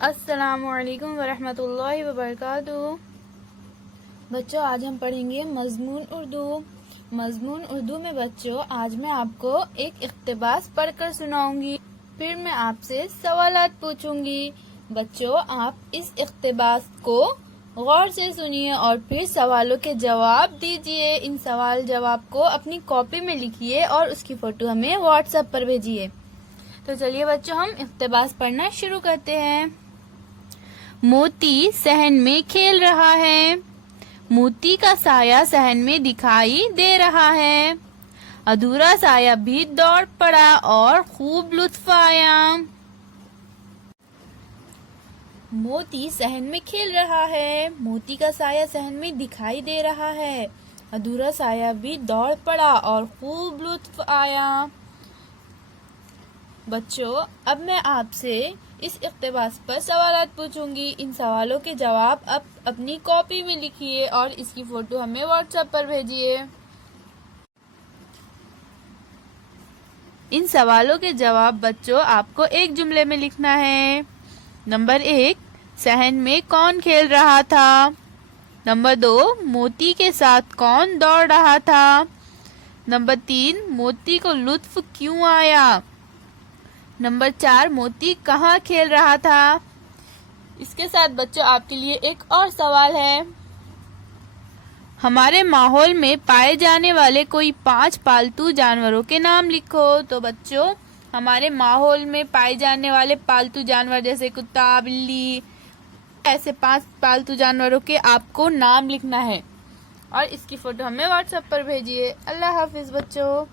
अस्सलामुअलैकुम वरहमतुल्लाहि वबरकातुहू। बच्चों, आज हम पढ़ेंगे मज़मून उर्दू। मज़मून उर्दू में बच्चों आज मैं आपको एक इक़्तिबास पढ़कर सुनाऊंगी, फिर मैं आपसे सवालात पूछूंगी। बच्चों, आप इस इक़्तिबास को गौर से सुनिए और फिर सवालों के जवाब दीजिए। इन सवाल जवाब को अपनी कॉपी में लिखिए और उसकी फ़ोटो हमें व्हाट्सएप पर भेजिए। तो चलिए बच्चों, हम इक़्तिबास पढ़ना शुरू करते हैं। मोती सहन में खेल रहा है, मोती का साया सहन में दिखाई दे रहा है। अधूरा साया भी दौड़ पड़ा और खूब लुत्फ आया। मोती सहन में खेल रहा है, मोती का साया सहन में दिखाई दे रहा है। अधूरा साया भी दौड़ पड़ा और खूब लुत्फ आया। बच्चों, अब मैं आपसे इस इक़्तिबास पर सवालात पूछूंगी। इन सवालों के जवाब आप अपनी कॉपी में लिखिए और इसकी फ़ोटो हमें व्हाट्सएप पर भेजिए। इन सवालों के जवाब बच्चों आपको एक जुमले में लिखना है। नंबर 1, सहन में कौन खेल रहा था। नंबर 2, मोती के साथ कौन दौड़ रहा था। नंबर 3, मोती को लुत्फ क्यों आया। नंबर 4, मोती कहाँ खेल रहा था। इसके साथ बच्चों आपके लिए एक और सवाल है। हमारे माहौल में पाए जाने वाले कोई 5 पालतू जानवरों के नाम लिखो। तो बच्चों, हमारे माहौल में पाए जाने वाले पालतू जानवर जैसे कुत्ता, बिल्ली, ऐसे 5 पालतू जानवरों के आपको नाम लिखना है और इसकी फ़ोटो हमें व्हाट्सएप पर भेजिए। अल्लाह हाफिज़ बच्चों।